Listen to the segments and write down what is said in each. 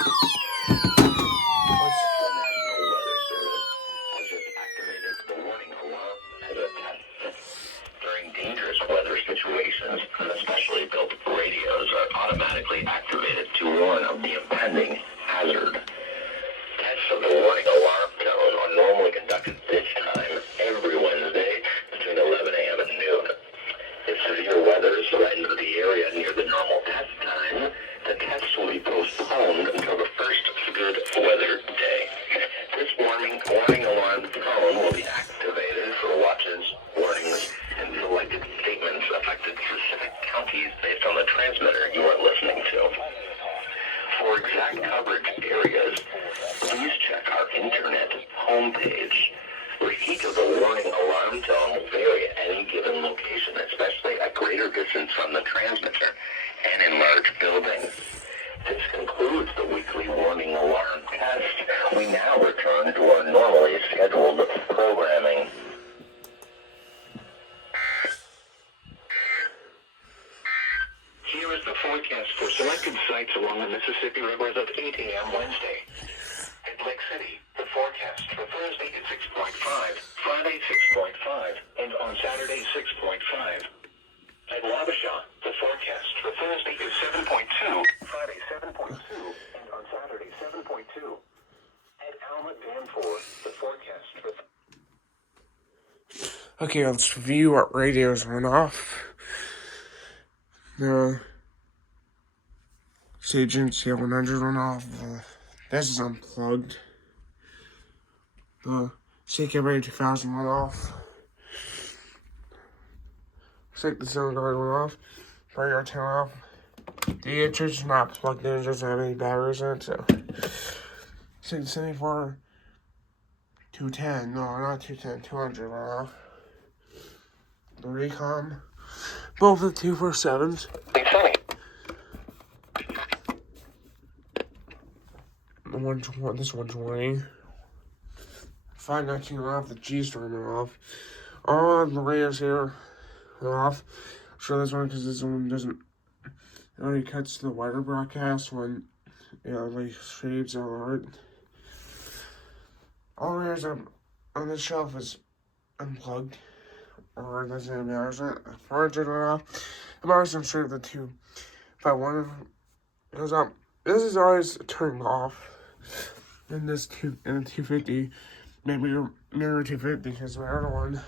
During dangerous weather situations, especially built radios are automatically activated to warn of the impending hazard. Tests of the warning alarm tone are normally conducted this time every Wednesday between 11 a.m. and noon. If severe weather threatens the area near the normal test time, the test will be postponed until the first good weather day. This warning alarm tone will be activated for watches, warnings, and selected statements affected specific counties based on the transmitter you are listening to. For exact coverage areas, please check our internet homepage. Receipt of the warning alarm tone will vary at any given location, especially at greater distance from the transmitter and in large buildings. This concludes the weekly warning alarm test. We now return to our normally scheduled programming. Here is the forecast for selected sites along the Mississippi River as of 8 a.m. Wednesday. At Lake City, the forecast for Thursday is 6.5, Friday 6.5, and on Saturday 6.5. At Wabasha, the forecast for Thursday is 7.2, Friday 7.2, and on Saturday 7.2. At Alma Danforth, the forecast for... Okay, let's review what radios went off. The Sage C100 went off. This is unplugged. The CKB 2000 went off. Looks like the sound guard went off. Fire tail off. The HH is not plugged in, it doesn't have any batteries in it, so. 674 210, no, not 210, 200 went off. The Recon, both the 247s. This 120. 519 went off, the G-Storm went off. All of the radios here went off. I'll show this one because this one doesn't, it only cuts the wider broadcast when, like shades are right. All the radios on this shelf is unplugged, or it doesn't have batteries in it. 400 went off. I'm sure the 251 goes up. This is always turned off. In the 250, maybe your mirror 250, because my other one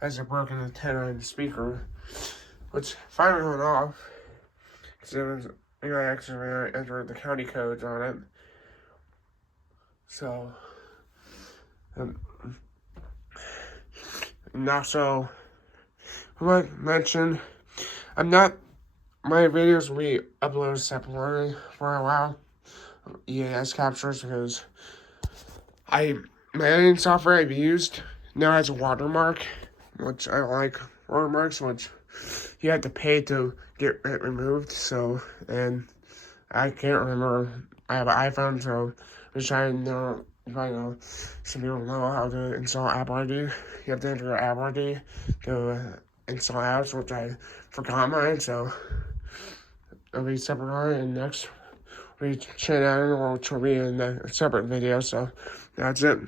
has a broken antenna and speaker, which finally went off, because it was, I accidentally entered the county codes on it. So, and also, like I mentioned, my videos will be uploaded separately for a while. EAS captures, because my editing software I've used now has a watermark, which I like watermarks, which you have to pay to get it removed. So, and I can't remember. I have an iPhone, so I'm just trying to know if I know some people know how to install App ID. You have to enter your App ID to install apps, which I forgot mine, so it'll be separate and next. We check out, which will be in a separate video, so that's it.